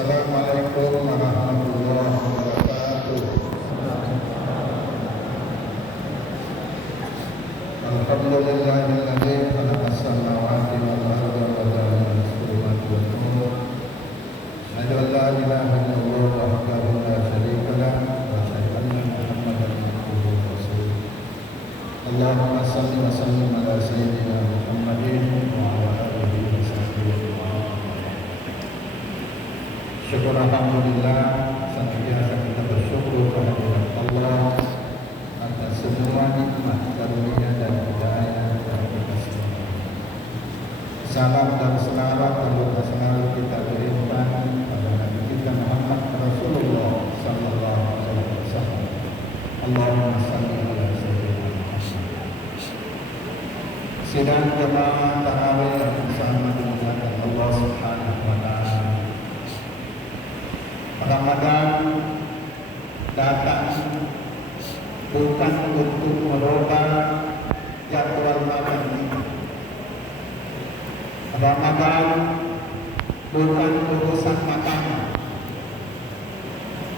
Assalamualaikum warahmatullahi wabarakatuh. Alhamdulillahilladzi khalaqas samawati wal arda wa ja'ala as-zulumati wan nur. Asyhadu an la ilaha illallah wahdahu la syarika lahu wa asyhadu anna Muhammadan abduhu wa rasuluh. Allahumma shalli wa sallim ala sayyidina Muhammadin wa ala alihi wa sahbihi. Syukur alhamdulillah, senantiasa kita bersyukur kehadirat Allah atas semua nikmat, karunia dan hidayah yang kita semua. Salam dan selawat selalu kita berikan pada Nabi kita Muhammad Rasulullah sallallahu alaihi wasallam. Allahumma shalli ala sayyidina Muhammad. Sidang jemaah tarawih yang bersama dengan Allah Subhanahu wa taala. Ramadan datang bukan untuk merubah jadwal makan ini. Ramadan bukan urusan makanan.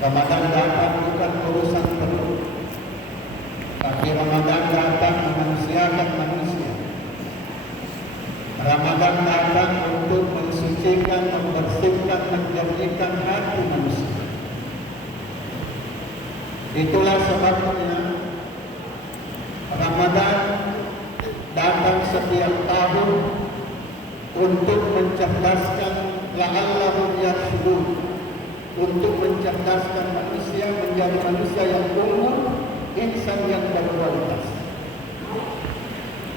Ramadan datang bukan urusan perut. Tapi Ramadan datang memanusiakan manusia. Ramadan datang untuk mensucikan, membersihkan, menjernihkan hati manusia. Itulah sebabnya Ramadan datang setiap tahun untuk mencerdaskan la'allahum yarshudun, untuk mencerdaskan manusia menjadi manusia yang unggul, insan yang berkualitas.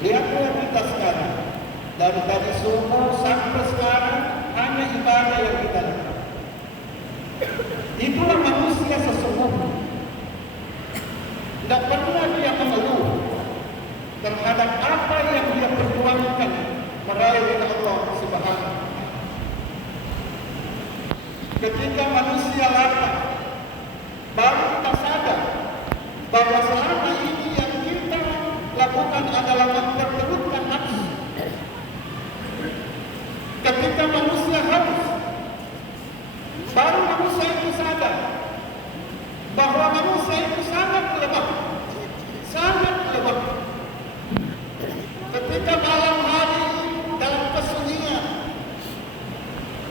Lihatlah kita sekarang, dari tadi subuh sampai sekarang hanya ibadah yang kita lakukan. Itulah manusia sesungguhnya. Tidak pernah dia mengeluh terhadap apa yang dia perjuangkan meraih ridha Allah Subhanahu. Ketika manusia lapar, baru kita sadar bahwa selama ini yang kita lakukan adalah memperturutkan nafsu. Ketika manusia haus, baru manusia itu sadar bahwa manusia itu sangat lemah, sangat lemah. Ketika malam hari dalam kesunyian,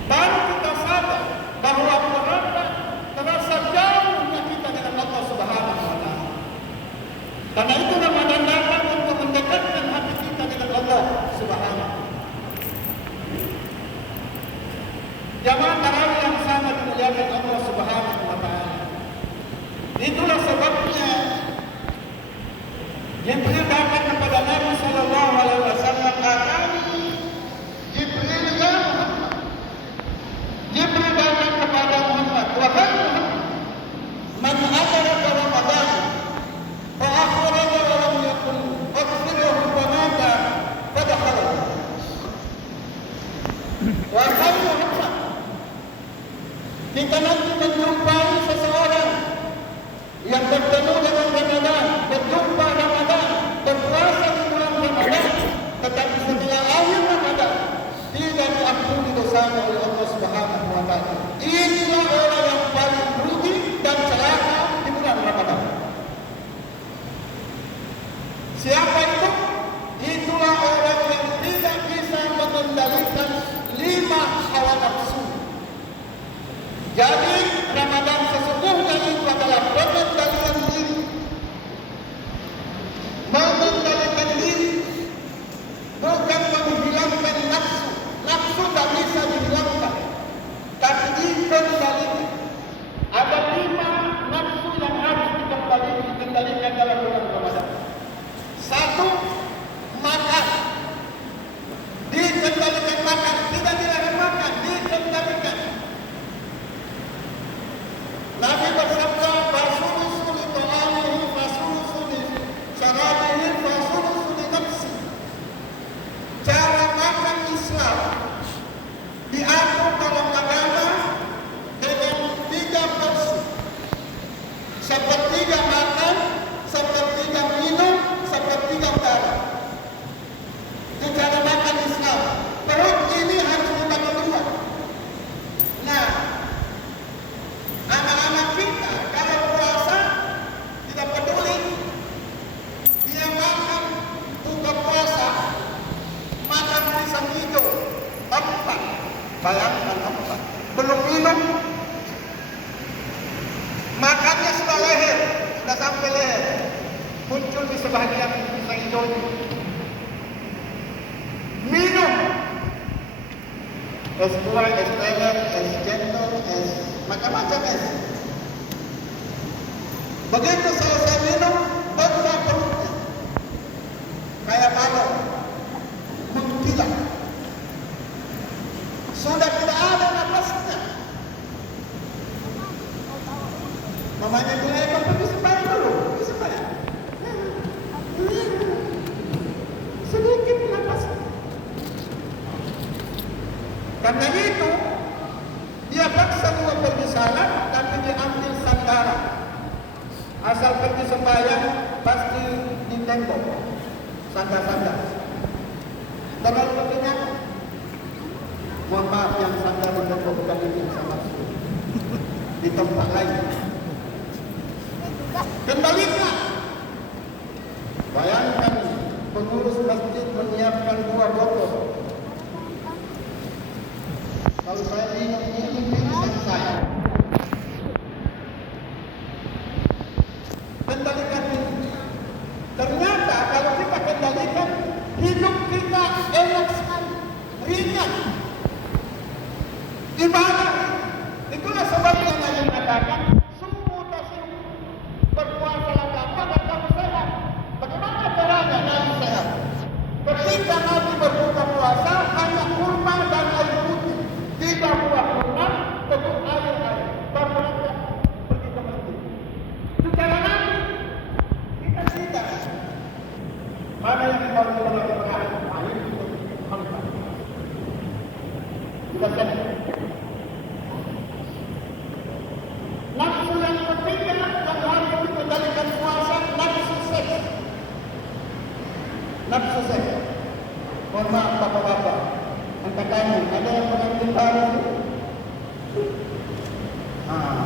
baru kita sadar bahwa terasa jauhnya kita dengan Allah Subhanahu wa taala. Karena itu Ramadan datang untuk mendekatkan hati kita dengan Allah Subhanahu. Jamaah tarawih yang sangat dimuliakan Allah Subhanahu wa taala. Itulah sebabnya Jibril datang kepada Nabi sallallahu alaihi wasallam, Jibril ya Muhammad. Jibril datang kepada Muhammad, wahai Muhammad, man adraka Ramadan fa akhraja wa lam yakun akhrajahu fa mata fa dakhala. Wahai Muhammad, kita nanti menjumpai seseorang yang bertemu dengan Ramadan, berjumpa Ramadan, berpuasa di bulan Ramadan, tetapi setelah akhir Ramadan tidak diampuni dosanya oleh Allah Subhanahu wa taala. Inilah orang yang paling rugi dan celaka di bulan Ramadan. Siapa itu? Itulah orang yang tidak bisa mengendalikan 5 hawa nafsu. Jadi Ramadan sesungguhnya itu adalah pengendalian diri. Mengendalikan diri, bukan menghilangkan nafsu. Nafsu tak bisa dihilangkan, tapi dikendalikan. Bayangkan apa? Belum minum, makannya sudah leher, sudah sampai leher, muncul di sebagian pisang hijau. Minum es buah, es teler, es cendol, es macam-macam es. Begitu selesai minum, bengkak perutnya kayak balon mengkilat. Sudah tidak ada napasnya. Mamanya bilang, "Kamu pergi sembahyang dulu, pergi sembahyang." Sedikit napasnya. Karena itu, dia paksa mau pergi salat, tapi dia ambil sandaran. Asal pergi sembahyang, pasti ditembok. Sandar-sandar. Terlalu kenyang. Mohon maaf, yang sandar ditembok bukan itu sama di tempat lain. Kembalikan. Bayangkan pengurus masjid menyiapkan 2 botol. Kalau saya minum ini pingsan saya. Kendalikan ini. Ternyata kalau kita kendalikan, hidup kita enak sekali, ringan. Ibadah. Itulah sebabnya Nabi mengatakan, "Sumu tasimu." Berpuasa agar kamu sehat. Bagaimana caranya Nabi sehat? Ketika Nabi berbuka puasa, hanya kurma dan air putih. Tidak buah kurma, tetap air. Baru Anda pergi ke masjid. Itu cara Nabi. Kita tidak. Mana yang dibawa oleh Quran? Air putih. Kita sehat. Nafsu yang ketiga yang harus dikendalikan puasa, nafsu seks. Nafsu seks. Mohon maaf bapak-bapak, angkat tangan. Ada yang pengantin baru?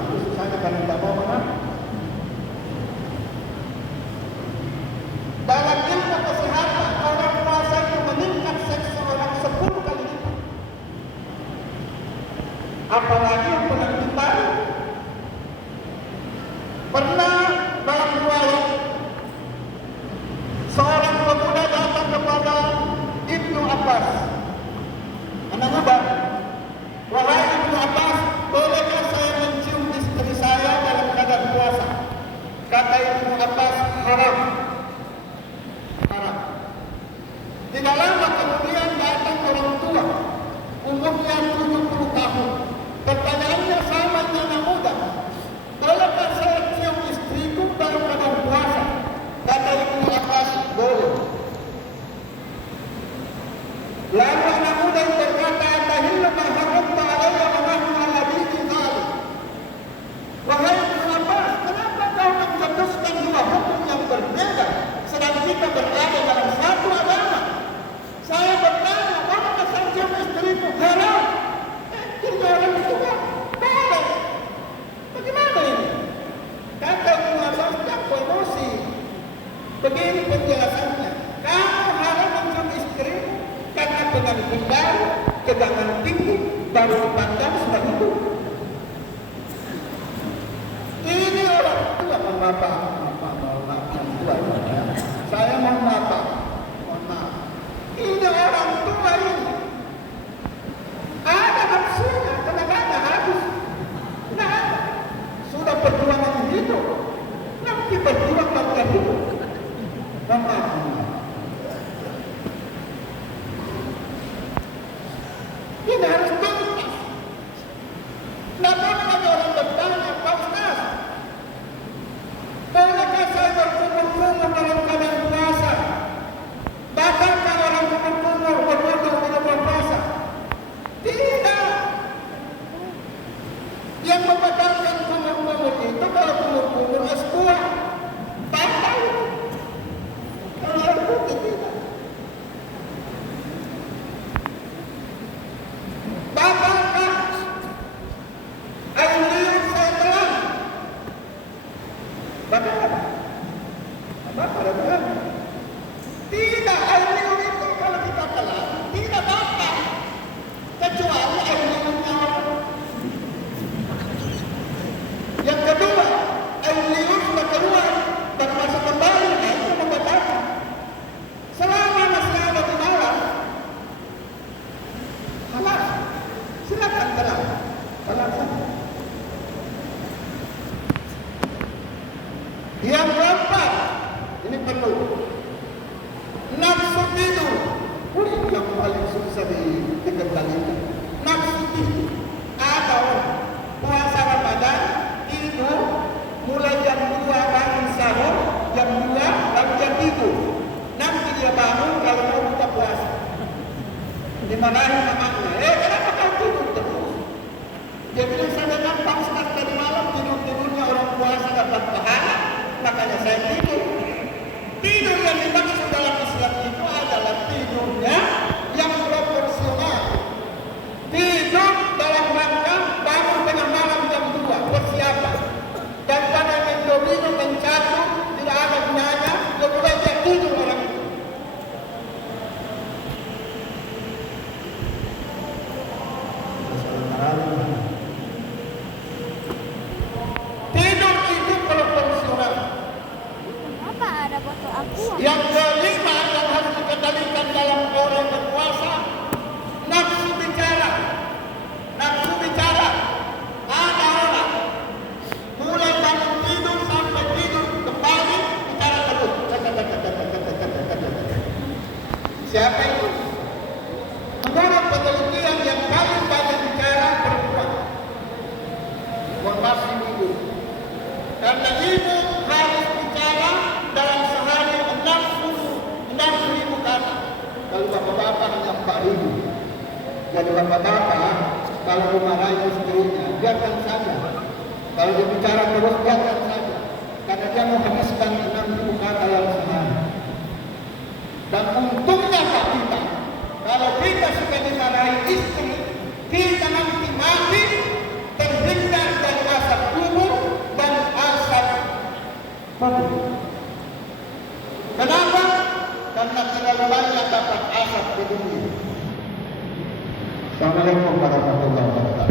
Khusus saya karena tidak mau maaf. Dalam ilmu kesehatan, orang puasa itu meningkat seks seorang 10 kali lipat. Apalagi yang pengantin baru. Pernah dalam riwayat seorang pemuda datang kepada Ibnu Abbas, anak muda. "Wahai Ibnu Abbas, bolehkah saya mencium istri saya dalam keadaan puasa?" Kata Ibnu Abbas, "Haram." Haram. Tidak lama kemudian datang orang tua, umurnya 70 tahun. Pertanyaannya sama dengan anak muda, "Bolehkah saya cium istriku dalam keadaan puasa?" Kata Ibnu Abbas, "Boleh." Lalu anak muda yang berkata, "Atahillu ma haramta alayya wa nahnu ala dini dzalik." Wahai Ibnu Abbas, kenapa kau mencetuskan 2 hukum yang berbeda sedang kita berada dalam satu agama? Saya bertanya, "Bolehkah saya cium istriku?" "Haram." Itu orang tua. Boleh. Bagaimana ini? Kata Ibnu Abbas, "Jangan emosi." Begini penjelasannya. Kamu haram mencium istrimu karena dengan benar, tegangan tinggi, baru dipandang sudah hidup. Ini orang tua, mohon maaf, tua. Saya mohon maaf. Ini orang tua ini. Ada nafsunya, tenaganya habis. Nah, sudah perjuangan hidup, nanti berjuang bangga hidup. Maaf. Ini harus tuntas. Nah, ada orang bertanya, "Pak Ustaz, tenang. Tenang saja. Yang keempat, ini perlu. Nafsu tidur. Yang paling susah dikendalikan. Nafsu tidur. Ada orang puasa Ramadan tidur mulai jam 2 bangun sahur, jam 2 lalu dia tidur. Nanti dia bangun kalau mau buka puasa. Dimarahin mamanya, kenapa kau tidur terus? Dia bilang saya gampang start dari malam tidur-tidurnya orang puasa dapat pahala, makanya saya tidur. Tidur yang dimaksud dalam Islam itu adalah tidurnya yang proporsional. Tidur dalam rangka bangun tengah malam jam 2 persiapan. Daripada mendomino mencatur tidak ada gunanya, lebih baik dia tidur orang itu. Tidur itu proporsional. Kenapa ada foto aku? Yang kelima yang harus dikendalikan dalam orang berpuasa, nafsu bicara. Nafsu bicara. Ada orang mulai bangun tidur sampai tidur kembali bicara terus. Siapa itu? Menurut penelitian yang paling banyak bicara perempuan. Masih ibu. Karena ibu harus bicara dalam sehari 60.000 kata. Kalau bapak-bapak hanya 4.000. Jadi bapak-bapak kalau memarahi istrinya, biarkan saja. Kalau dia bicara terus, biarkan saja. Karena dia menghabiskan 60 kata dalam sehari. Dan untungnya Pak kita, kalau kita suka dimarahi istri, kita nanti mati terhindar dari asap kubur dan asap kubur. Kenapa? Karena terlalu banyak dapat asap di dunia. Assalamualaikum warahmatullahi wabarakatuh.